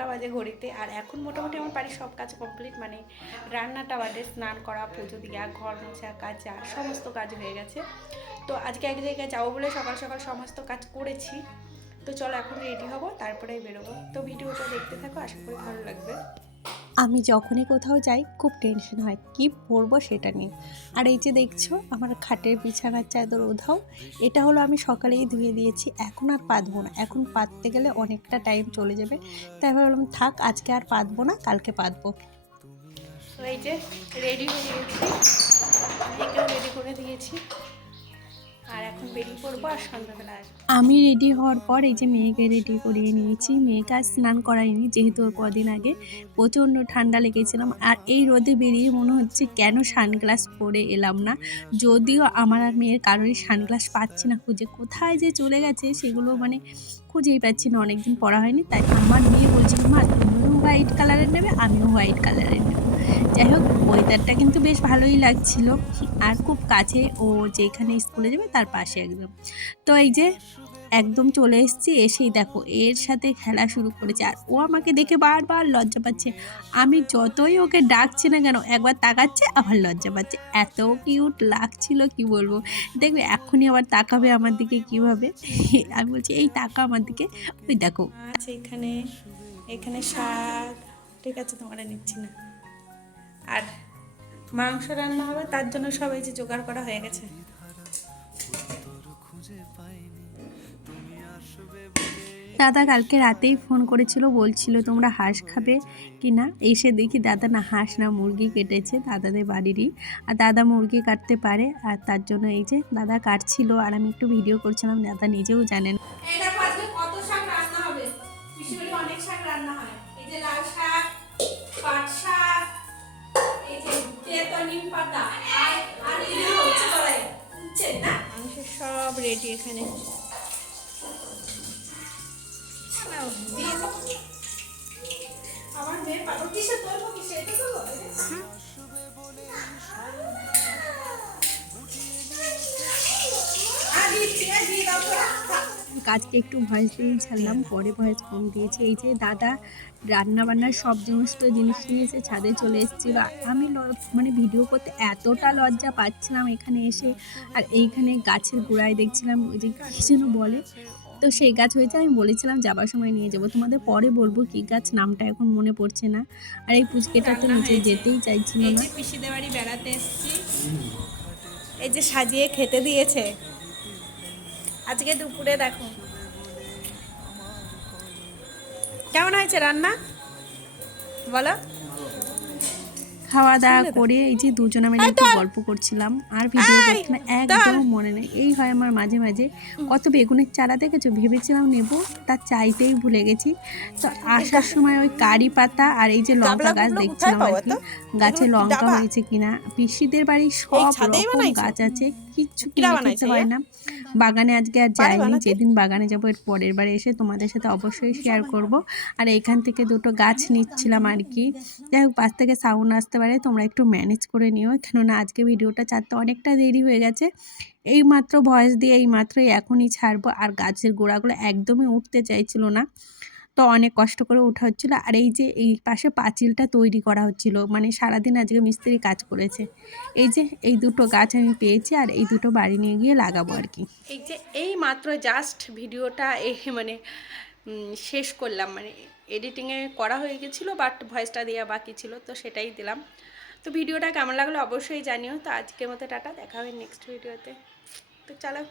9টা বাজে ঘড়িতে। আর এখন মোটামুটি আমার বাড়ির সব কাজ কমপ্লিট, মানে রান্নাটা বাদে স্নান করা, পুজো দেওয়া, ঘর মোছা, কাচা সমস্ত কাজ হয়ে গেছে। তো আজকে এক জায়গায় যাবো বলে সকাল সকাল সমস্ত কাজ করেছি। তো চলো এখন রেডি হবো, তারপরেই বেরোবো। তো ভিডিওটা দেখতে থাকো, আশা করি ভালো লাগবে। আমি যখনই কোথাও যাই খুব টেনশন হয় কি পরবো সেটা নিয়ে। আর এই যে দেখছো আমার খাটের বিছানার চাদর উধাও, এটা হলো আমি সকালেই ধুয়ে দিয়েছি, এখন আর পাতবো না। এখন পাততে গেলে অনেকটা টাইম চলে যাবে, তাই ভাবলাম থাক আজকে আর পাতবো না, কালকে পাতবো। তো এই যে রেডি হয়ে গেছি, মেয়েকেও রেডি করে দিয়েছি, আর এখন বেরিয়ে পড়বো আর সন্ধ্যাবেলা আসবো। আমি রেডি হওয়ার পর এই যে মেয়েকে রেডি করিয়ে নিয়েছি। মেয়েকে আর স্নান করাইনি, যেহেতু ওর কদিন আগে প্রচণ্ড ঠান্ডা লেগেছিলাম। আর এই রোদে বেরিয়ে মনে হচ্ছে কেন সানগ্লাস পরে এলাম না। যদিও আমার আর মেয়ের কারোরই সানগ্লাস পাচ্ছি না খুঁজে, কোথায় যে চলে গেছে সেগুলো মানে খুঁজেই পাচ্ছি না, অনেকদিন পরা হয়নি। তাই আমার মেয়ে বলছিল মা তুমিও হোয়াইট কালারের নেবে, আমিও হোয়াইট কালারের নেব। যাই হোক ওয়েদারটা কিন্তু বেশ ভালোই লাগছিল, আর খুব কাছে, ও যেখানে স্কুলে যাবে তার পাশে একদম। তো এই যে একদম চলে এসেছি, এসেই দেখো এর সাথে খেলা শুরু করেছে। আর ও আমাকে দেখে বারবার লজ্জা পাচ্ছে। আমি যতই ওকে ডাকছি না কেন একবার তাকাচ্ছে আবার লজ্জা পাচ্ছে। এত কিউট লাগছিল কি বলবো। দেখবে এক্ষুনি আবার তাকাবে আমার দিকে কিভাবে। আমি বলছি এই তাকা আমার দিকে, ওই দেখো। আচ্ছা এখানে এখানে শাক, ঠিক আছে তোমরা নিচ্ছি না। আর মাংস রান্না হবে, তার জন্য সব এই যে জোগাড় করা হয়ে গেছে। দাদা কালকে রাতেই ফোন করেছিল, বলছিল তোমরা হাঁস খাবে কি না। এসে দেখি দাদা না হাঁস না মুরগি কেটেছে দাদাদের বাড়িরই, আর দাদা মুরগি কাটতে পারে, আর তার জন্য এই যে দাদা কাটছিল আর আমি একটু ভিডিও করছিলাম। দাদা নিজেও জানেন। এটা আজকে কত শাক রান্না হবে, বিশেষভাবে অনেক শাক রান্না হয়। এই যে লাল শাক, পাট শাক, এই যে তেতো নিম পাতা, আর এই হচ্ছে কড়াই, বুঝছেন না? মাংস সব রেডি এখানে। আমার মেয়ে পাগল কিসে তোলবো, কিসে এটা তোলবো। কাজকে একটু ভয়েস দিয়ে ছাড়লাম, পরে ভয়েস কম দিয়েছে। এই যে দাদা রান্না বান্নার সব সমস্ত জিনিস নিয়ে এসে ছাদে চলে এসেছিল। আমি মানে ভিডিও করতে এতটা লজ্জা পাচ্ছিলাম এখানে এসে। আর এইখানে গাছের গোড়ায় দেখছিলাম ওই যে কী যেন বলে, তো সেই গাছ হয়েছে। আমি বলেছিলাম যাবার সময় নিয়ে যাব, তোমাদের পরে বলবো কি গাছ, নামটা এখন মনে পড়ছে না। আর এই পুচকেটা তো নিচে যেতেই চাইছিল এই না। যে পিসিদের বাড়ি বেড়াতে এসেছি, এই যে সাজিয়ে খেতে দিয়েছে আজকে দুপুরে। দেখো কেমন হয়েছে রান্না, বলো। খাওয়া দাওয়া শুনলে তো? করে এই যে দুজনে মিলে একটু গল্প করছিলাম, আর ভিডিও করতে না একদম মনে নেই। এই হয় আমার মাঝে মাঝে। কত বেগুনের চারা দেখেছো, ভেবেছিলাম নেব, তা চাইতেই ভুলে গেছি। তো আসার সময় ওই কারি পাতা আর এই যে লঙ্কা গাছ দেখছিলাম আর কি, গাছে লঙ্কা হয়েছে কিনা। পিসিদের বাড়ি সব রকম গাছ আছে, কিচ্ছু কিনে খেতে হয় না। বাগানে আজকে আর যাইনি, যেদিন বাগানে যাবো এর পরের বারে এসে তোমাদের সাথে অবশ্যই শেয়ার করব। আর এইখান থেকে দুটো গাছ নিচ্ছিলাম আর কি। যাই হোক পাশ থেকে সাউন্ড আসতে পারে, তোমরা একটু ম্যানেজ করে নিও, কেননা আজকে ভিডিওটা ছাড়তে অনেকটা দেরি হয়ে গেছে। এই মাত্র ভয়েস দিয়ে এই মাত্রই এখনই ছাড়বো। আর গাছের গোড়াগুলো একদমই উঠতে চাইছিল না, তো অনেক কষ্ট করে ওঠা হচ্ছিলো। আর এই যে এই পাশে পাঁচিলটা তৈরি করা হচ্ছিল, মানে সারাদিন আজকে মিস্ত্রি কাজ করেছে। এই যে এই দুটো গাছ আমি পেয়েছি, আর এই দুটো বাড়ি নিয়ে গিয়ে লাগাবো আর কি। এই যে এই মাত্র জাস্ট ভিডিওটা মানে শেষ করলাম, মানে এডিটিংয়ে করা হয়ে গেছিলো, বাট ভয়েসটা দেওয়া বাকি ছিল, তো সেটাই দিলাম। তো ভিডিওটা কেমন লাগলো অবশ্যই জানিও। তো আজকের মতো টাটা, দেখা হবে নেক্সট ভিডিওতে। তো চলো।